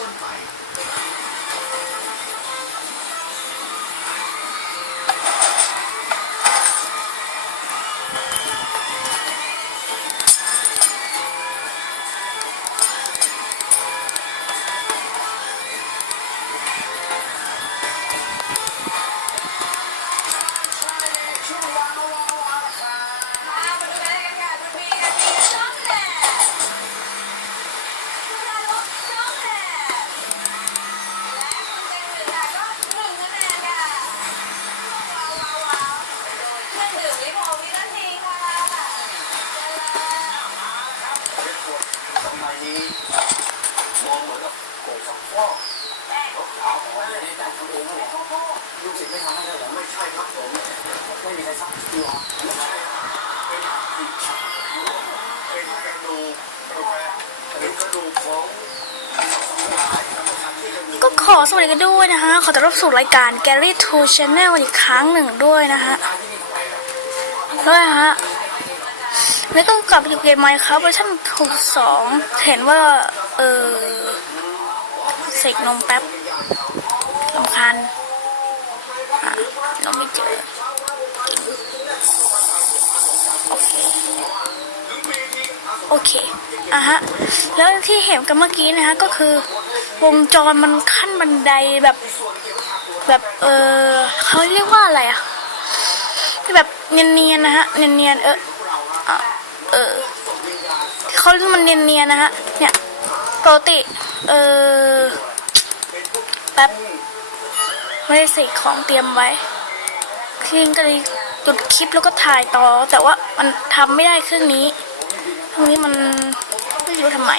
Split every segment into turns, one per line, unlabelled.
1.5 ไม่
มี
ใครซักตัวไม่ใช่เป็นอิจฉาเป็นกระดูกเป็นกระดูกของสลายสำคัญที่กระดูก
ก็ขอสวัสดีกันด้วยนะคะขอต้อนรับสู่รายการ Gary t o Channel อีกครั้งหนึ่งด้วยนะคะด้วยฮะแล้วก็กลับอยู่เกมไมค์ครับเวอร์ชัน62 เห็นว่า เออเสกนมแป๊บลำคาญอะเราไม่เจอเค อะฮะ แล้วที่เห็นกันเมื่อกี้นะฮะก็คือวงจรมันขั้นบันไดแบบ แบบเออเขาเรียกว่าอะไรอะที่แบบเนียนๆนะฮะเนียนๆเอออ่เออเขามันเนียนๆนะฮะเนี่ยปกติเออแป๊บไม่ได้ใส่ของเตรียมไว้ทีนี้ก็เลยหยุดคลิปแล้วก็ถ่ายต่อ แต่ว่ามันทำไม่ได้เครื่องนี้เครื่องนี้มัน ไม่รู้ทำไม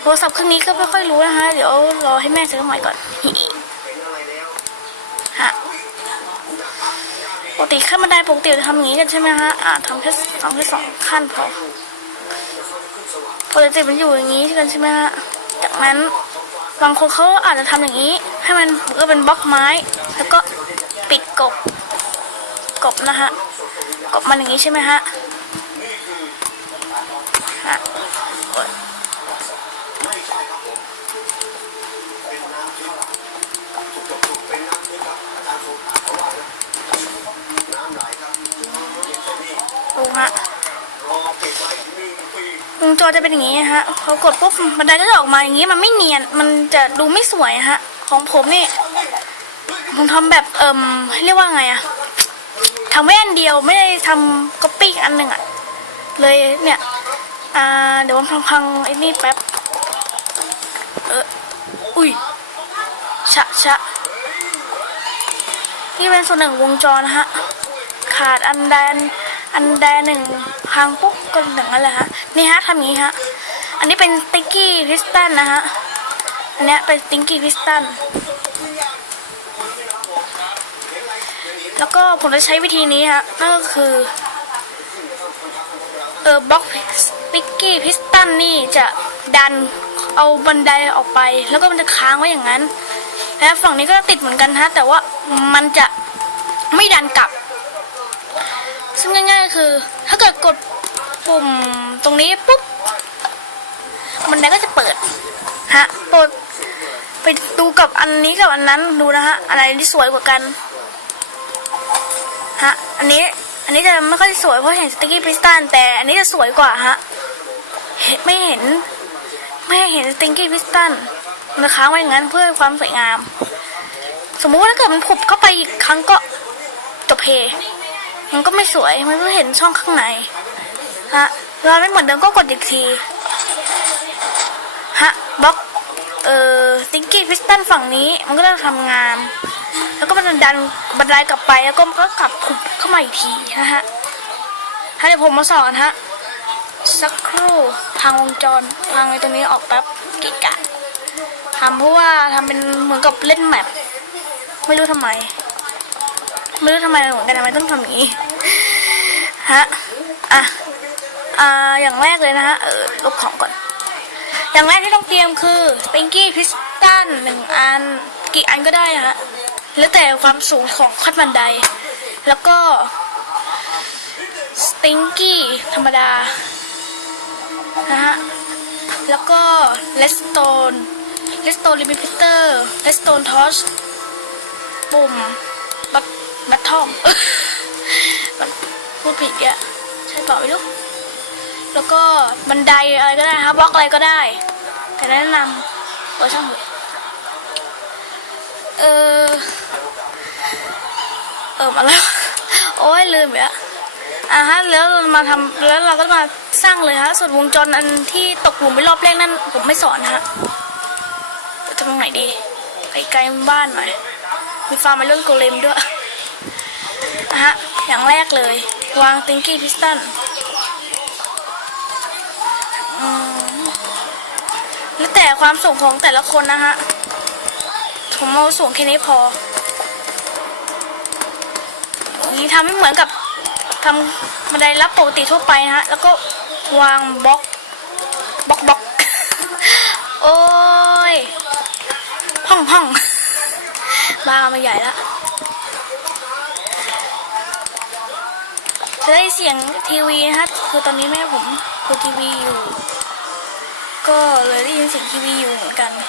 โทรศัพท์เครื่องนี้ก็ไม่ค่อยรู้นะคะ เดี๋ยวรอให้แม่ซื้อใหม่ก่อนฮะปกติขั้นบันไดปกติจะทำอย่างนี้กันใช่ไหมฮะอ่าทำแค่ทำแค่สองขั้นพอปกติมันอยู่อย่างนี้กันใช่ไหมฮะจากนั้นบางคนเขาอาจจะทำอย่างนี้ ให้มันก็เป็นบล็อกไม้ แล้วก็ปิดกบกบนะฮะกบมันอย่างนี้ใช่ไหมฮะโอ๊ย
ไม่ใช่ครับผม เป็นน้ำที่ถูกถูกถูกเป็นน้ำที่ครับอาจารย์สุตาเขาว่านะน้ำไหลครับเย็นแต่นี่
ดู ฮะ
รอเก็บไว้หนึ่ง
จรจะเป็นอย่างนี้ฮะพอกดปุ๊บบันไดก็จะออกมาอย่างนี้มันไม่เนียน มันจะดูไม่สวยฮะ ของผมนี่ผมทำแบบเอ่มให้เรียกว่าไงอะทำไว้อันเดียวไม่ได้ทำก๊อปปี้อันหนึ่งอะเลยเนี่ยอ่าเดี๋ยวผมพังไอ้นี่แป๊บเอออุ้ยชะชะนี่เป็นส่วนหนึ่งวงจรนะฮะขาดอันใดอัน อันใดหนึ่งพังปุ๊บก็อย่งนั้นแหละฮะนี่ฮะทำอย่างนี้ฮะอันนี้เป็นติ๊กกี้พิสตันนะฮะอันเนี้ยเป็นติ๊กกี้พิสตันแล้วก็ผมจะใช้วิธีนี้ฮะนั่นก็คือเออบล็อกติ๊กกี้พิสตันนี่จะดันเอาบันไดออกไป แล้วก็มันจะค้างไว้อย่างนั้นและฝั่งนี้ก็ติดเหมือนกันฮะแต่ว่ามันจะไม่ดันกลับ ซึ่งง่าย ๆ คือ ถ้าเกิดกดปุ่มตรงนี้ปุ๊บบันก็จะเปิดฮะโปรดไปดูกับอันนี้กับอันนั้นดูนะฮะอะไรที่สวยกว่ากันฮะอันนี้อันนี้จะไม่ค่อยสวยเพราะเห็นสติกกี้พิสตันแต่อันนี้จะสวยกว่าฮะไม่เห็น ไม่เห็นสติกกี้พิสตันมันะค้างไว้อย่างนั้นเพื่อความสวยงาม สมมุติว่าถ้าเกิดมันผุบเข้าไปอีกครั้งก็จบเพ มันก็ไม่สวย มันก็เห็นช่องข้างในฮะเวลาไม่เหมือนเดิมก็กดอีกที ฮะบล็อก เอ่อซิงกี้พิสตันฝั่งนี้มันก็จะทำงาน แล้วก็มันดันบันไดกลับไปแล้วก็มันก็กลับขุบเข้ามาอีกทีนะฮะถ้าเดี๋ยวผมมาสอนฮะสักครู่พังวงจรพังในตรงนี้ออกแป๊บกิกะทำเพราะว่าทำเป็นเหมือนกับเล่นแมปไม่รู้ทำไม ไม่รู้ทำไมเหมือนกันทำไมต้องทำอย่างนี้ฮะอะอ่าอย่างแรกเลยนะฮะเออลบของก่อน อย่างแรกที่ต้องเตรียมคือสติงกี้พิสตันหนึ่งอันกี่อันก็ได้ฮะแล้วแต่ความสูงของขั้นบันได แล้วก็สติงกี้ธรรมดานะฮะแล้วก็เลสโตนเลสโตนลิมิพิเตอร์เลสโตนทอสปุ่ม บัตบัตทอมพูดผิดอะใช่เปล่าไม่รู้แล้วก็บันไดอะไรก็ได้ครับบล็อกอะไรก็ได้ แต่แนะนำเออช่างเถอะเออเออมาแล้ว โอ้ยลืมอีกแล้วอะฮะแล้วเรามาทำแล้วเราก็มาสร้างเลยฮะส่วนวงจรอันที่ตกหลุมไปรอบแรกนั่นผมไม่สอนฮะจะทำตรงไหนดีไกลๆบ้านหน่อยมีฟาร์มไอรอนโกเลมด้วย อย่างแรกเลย วางติงกี้พิสตันแล้วแต่ความสูงของแต่ละคนนะฮะ ผมเอาสูงแค่นี้พอ นี่ทำให้เหมือนกับทำบันไดรับปกติทั่วไปนะฮะ แล้วก็วางบล็อกบล็อกบล็อกโอ้ยห้องห้องบ้ามาใหญ่ละ จะได้เสียงทีวีนะฮะคือตอนนี้แม่ผมดูทีวีอยู่ ก็เลยได้ยินเสียงทีวีอยู่เหมือนกันอะ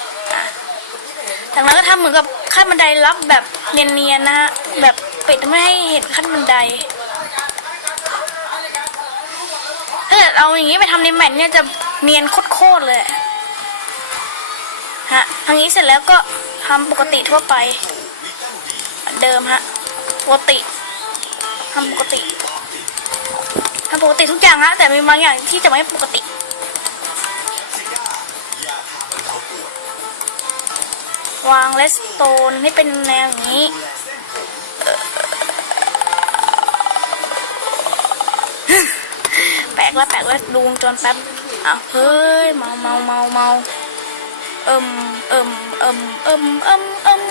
จากนั้นก็ทำเหมือนกับขั้นบันไดรับแบบเนียนๆนะฮะแบบปิดไม่ให้เห็นขั้นบันไดถ้าเกิดเอาอย่างนี้ไปทำในแมทเนี่ยจะเนียนโคตรๆเลยฮะทางนี้เสร็จแล้วก็ทำปกติทั่วไป เดิมฮะปกติทำปกติ ทำปกติทุกอย่างฮะแต่มีบางอย่างที่จะไม่ปกติวางเลสโตนให้เป็นแนวอย่างนี้แปลกแล้วแปลกแล้วดูงจรแป๊บอ้าวเฮ้ยเมาเมาเมาเมาเอิมเอิมเอิมเอิมเอิมเอิม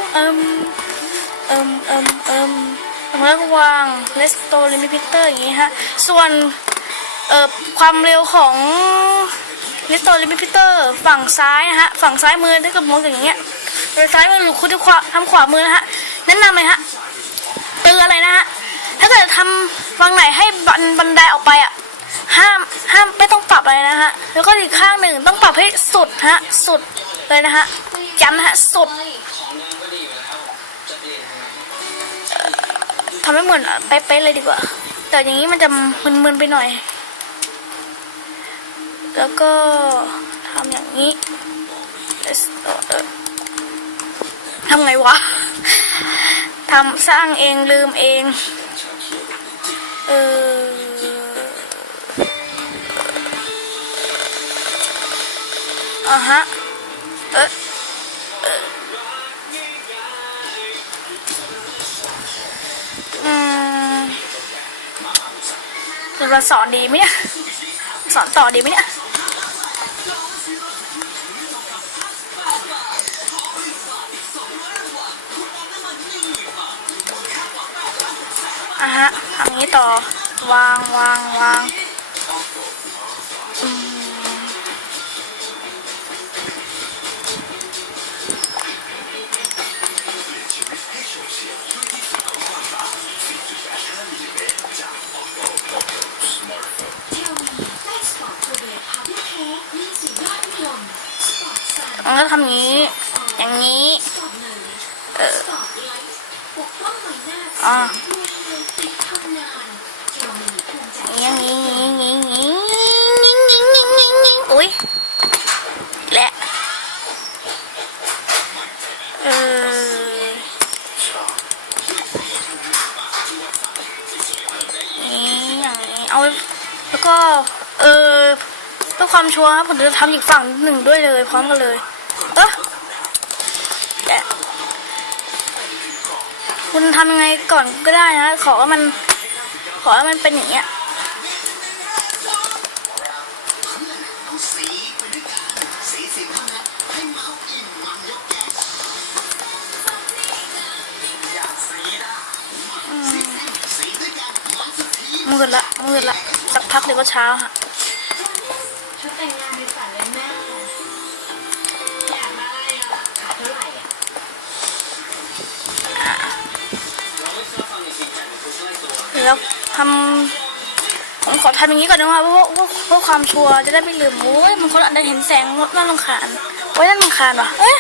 เอิมเอิมเอิม เอิมแล้วก็วางเลสโตลิมิพิเตอร์อย่างนี้ฮะ ส่วนเอ่อความเร็วของเลสโตลิมิพิเตอร์ฝั่งซ้ายนะฮะ ฝั่งซ้ายมือถ้าเกิดมองอย่างเงี้ยโดยซ้ายมือหรือคุณจะขวาทำขวามือนะฮะแนะนำเลยฮะเตือนอะไรนะฮะ ถ้าเกิดทำฝั่งไหนให้บันบันไดออกไปอะห้ามห้ามไม่ต้องปรับอะไรนะฮะ แล้วก็อีกข้างหนึ่งต้องปรับให้สุดฮะ สุดเลยนะฮะย้ำนะฮะ สุดำให้เหมือนเป๊ะๆเลยดีกว่า แต่อย่างนี้มันจะมึนๆไปหน่อย แล้วก็ทำอย่างนี้ Let's ทำไงวะทำสร้างเองลืมเอง เอออ่าฮะ จะมาสอนดีไหมเนี่ย สอนต่อดีไหมเนี่ยอะฮะทำนี้ต่อวางวางวาง มันก็ทำอย่างนี้ อย่างนี้ เอออ่าอย่างนี้อย่างนี้อย่างนี้อย่างนี้อย่างนี้อย่างนี้อย่างนี้อุ้ยและเออนี่อย่างนี้เอาแล้วก็ เออเพื่ อความชัวร์ครับผมจะทำอีกฝั่งหนึ่งด้วยเลย พร้อมกันเลย เออแกะคุณทำยังไงก่อนก็ได้นะ ขอว่ามัน ขอให้มันเป็นอย่างเงี้ยมืดละมืดละ สักพักเดี๋ยวก็เช้าฮะ
แล้
วทำผมขอทำอย่างนี้ก่อนนะคะเพราะว่าเพื่อเพื่อความชัวร์จะได้ไม่ลืมโอ้ยมันคนอาจจะเห็นแสงน่ารำคาญโอ้ยน่ารำคาญว่ะเอ๊ะ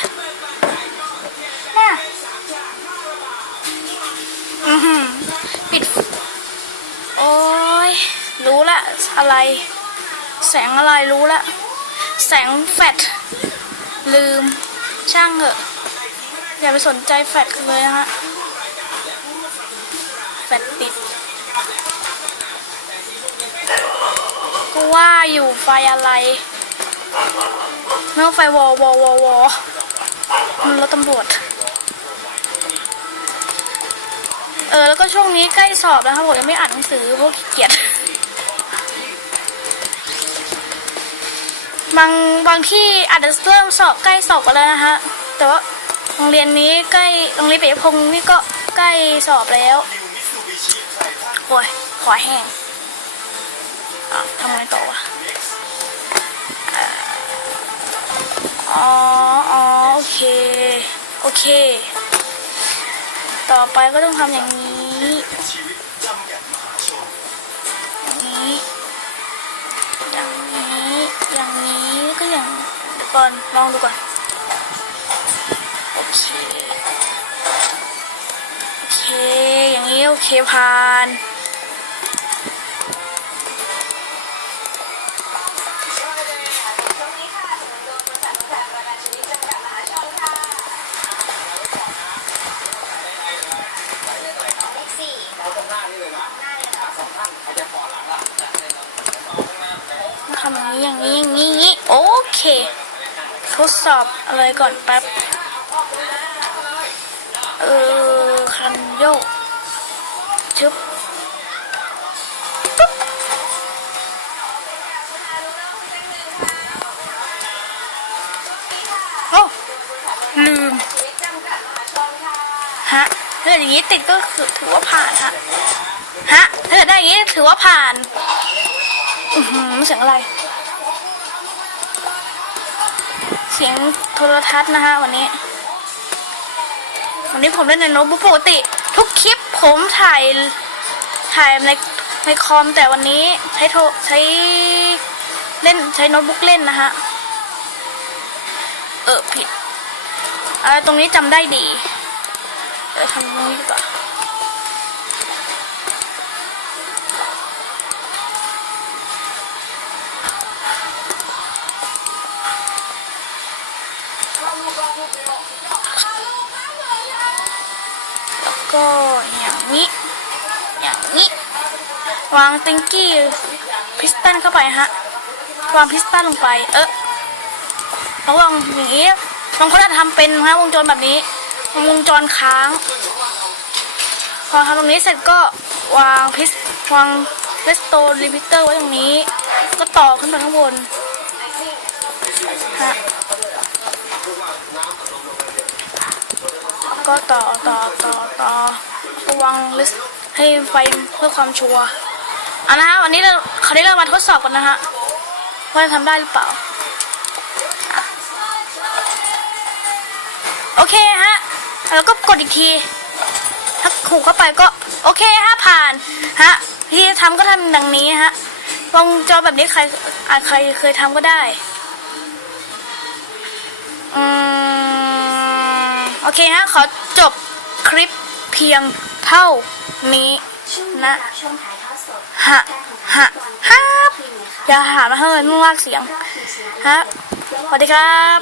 น่อือหือปิด โอ้ยรู้ละอะไร แสงอะไรรู้ละแสงแฟลชลืมช่างเถอะอย่าไปสนใจแฟลชเลยนะฮะ แฟลชติด ก็ ว่าอยู่ไฟอะไร ไม่ว่าไฟวอวอวอวอมันรถตำรวจ เออ แล้วก็ช่วงนี้ใกล้สอบแล้วครับผมยังไม่อ่านหนังสือเพราะขี้เกียจบางบางที่อาจจะเริ่มสอบใกล้สอบกันแล้วนะฮะ แต่ว่าโรงเรียนนี้ใกล้โรงเรียนเปียพงศ์นี่ก็ใกล้สอบแล้วโอ้ยขอแห้ง ทำไงต่อวะอ๋ออ๋อโอเค โอเค ต่อไปก็ต้องทำอย่างนี้ อย่างนี้ อย่างนี้ อย่างนี้ก็อย่างเดี๋ยวก่อนลองดูก่อน โอเค โอเค อย่างนี้โอเคผ่าน
ก่
อน
แป๊บ เออ คันโยก ชึบปุ๊บโอ้ลืม
ชีวิตจำกัดมหาชนค่ะ
ฮะถ้าเกิดอย่างนี้ติดก็คือถือว่าผ่านฮะ ฮะถ้าเกิดได้อย่างนี้ถือว่าผ่าน อือหือเสียงอะไร เสียงโทรทัศน์นะฮะวันนี้ วันนี้ผมเล่นในโน้ตบุ๊กปกติ ทุกคลิปผมถ่ายถ่ายในในคอมแต่วันนี้ใช้โทรใช้เล่นใช้โน้ตบุ๊กเล่นนะฮะ เออผิดอะไรตรงนี้จำได้ดีเดี๋ยวทำตรงนี้ดีกว่า ก็อย่างนี้ อย่างนี้ วางติงกี้พิสตันเข้าไปฮะ วางพิสตันลงไป เออระวังอย่างนี้บางคนอาจจะทำเป็นฮะวงจรแบบนี้ วงจรค้าง พอทำตรงนี้เสร็จก็วางพิสวางเรสโตรีพิเตอร์ไว้ตรงนี้ ก็ต่อขึ้นไปข้างบนฮะ ก็ต่อต่อต่อต่อวางลิสให้ไฟเพื่อความชัวร์อะนะฮะวันนี้เราคราวนี้เรามาทดสอบกันนะฮะว่าจะทำได้หรือเปล่า โอเคฮะ แล้วก็กดอีกที ถ้าถูเข้าไปก็ โอเคฮะผ่านฮะที่ทำก็ทำดังนี้ฮะวงจอแบบนี้ใครอาจใครเคยทำก็ได้ อืม อเคฮะขอจบคลิปเพียงเท่านี้นะฮะฮะฮะอย่าหามาเฮ้ยมึงลากเสียงฮะสวัสดีครับ